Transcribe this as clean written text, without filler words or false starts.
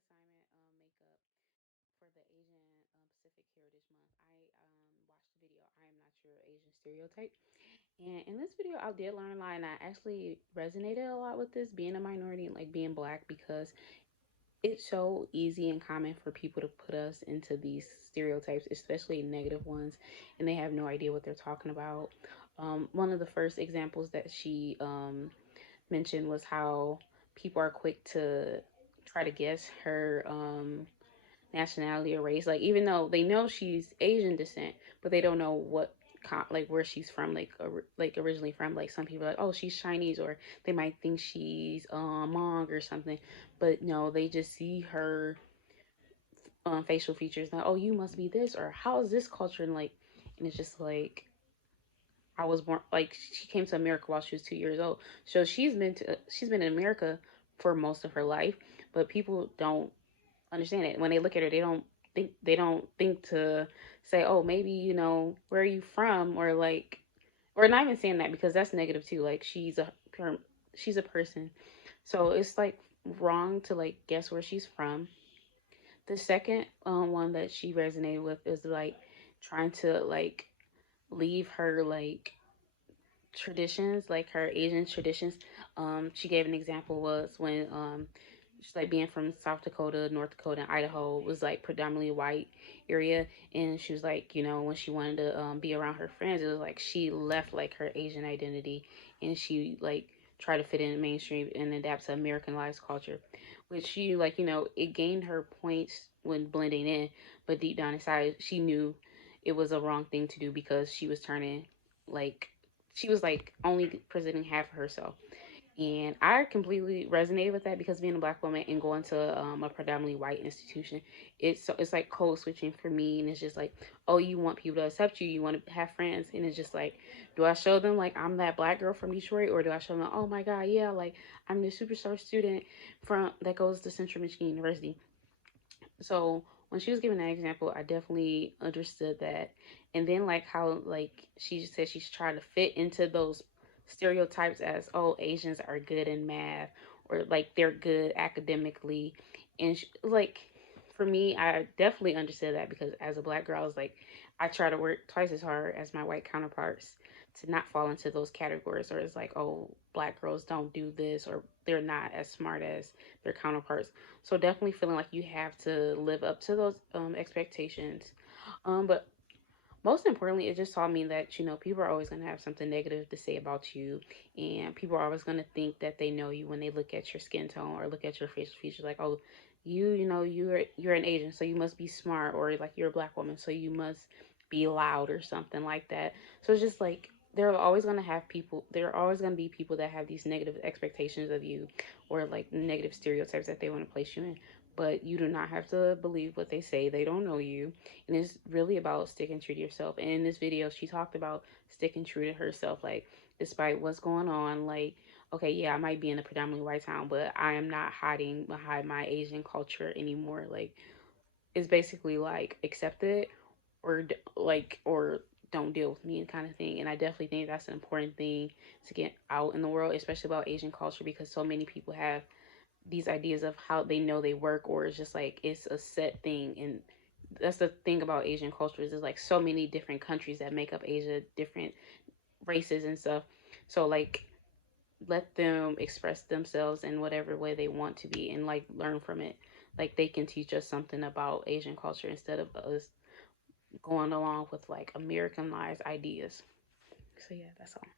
assignment makeup for the Asian Pacific Heritage Month. I watched the video. I am not your Asian stereotype. And in this video, I did learn a lot, and I actually resonated a lot with this being a minority and like being black because it's so easy and common for people to put us into these stereotypes, especially negative ones, and they have no idea what they're talking about. One of the first examples that she mentioned was how people are quick to try to guess her nationality or race. Like even though they know she's Asian descent, but they don't know what like where she's from, like originally from. Like some people are like, oh, she's Chinese, or they might think she's Hmong or something. But no, they just see her facial features. Like, oh, you must be this, or how is this culture? And like, and it's just like I was born. Like she came to America while she was 2 years old, so she's been in America for most of her life. But people don't understand it when they look at her. They don't think to say, oh, maybe where are you from, or like, or not even saying that because that's negative too. Like she's a person, so it's like wrong to like guess where she's from. The second one that she resonated with is like trying to like leave her like traditions, like her Asian traditions. She gave an example was when she's like being from South Dakota, North Dakota, and Idaho was like predominantly white area, and she was like, when she wanted to be around her friends, it was like she left like her Asian identity, and she like tried to fit in the mainstream and adapt to Americanized culture, which she like it gained her points when blending in, but deep down inside she knew it was a wrong thing to do because she was turning like she was like only presenting half of herself. And I completely resonated with that because being a black woman and going to a predominantly white institution, it's like code switching for me, and it's just like, oh, you want people to accept you, you want to have friends, and it's just like, do I show them like I'm that black girl from Detroit, or do I show them, oh my god, yeah, like I'm the superstar student from that goes to Central Michigan University. So when she was giving that example, I definitely understood that. And then like how like she said she's trying to fit into those stereotypes as, oh, Asians are good in math, or like they're good academically. And like for me, I definitely understood that because as a black girl, I was like, I try to work twice as hard as my white counterparts to not fall into those categories. Or it's like, oh, black girls don't do this, or they're not as smart as their counterparts. So definitely feeling like you have to live up to those expectations. But most importantly, it just taught me that people are always going to have something negative to say about you, and people are always going to think that they know you when they look at your skin tone or look at your facial features. Like, oh, you're an Asian, so you must be smart, or like you're a black woman, so you must be loud or something like that. So it's just like there are always going to be people that have these negative expectations of you, or like negative stereotypes that they want to place you in. But you do not have to believe what they say. They don't know you, and it's really about sticking true to yourself. And in this video, she talked about sticking true to herself, like despite what's going on. Like, okay, yeah, I might be in a predominantly white town, but I am not hiding behind my Asian culture anymore. Like, it's basically like accept it, or don't deal with me kind of thing. And I definitely think that's an important thing to get out in the world, especially about Asian culture, because so many people have these ideas of how they know they work, or it's just like it's a set thing. And that's the thing about Asian culture is there's like so many different countries that make up Asia, different races and stuff. So like let them express themselves in whatever way they want to be, and like learn from it. Like they can teach us something about Asian culture instead of us going along with like Americanized ideas. So yeah, that's all.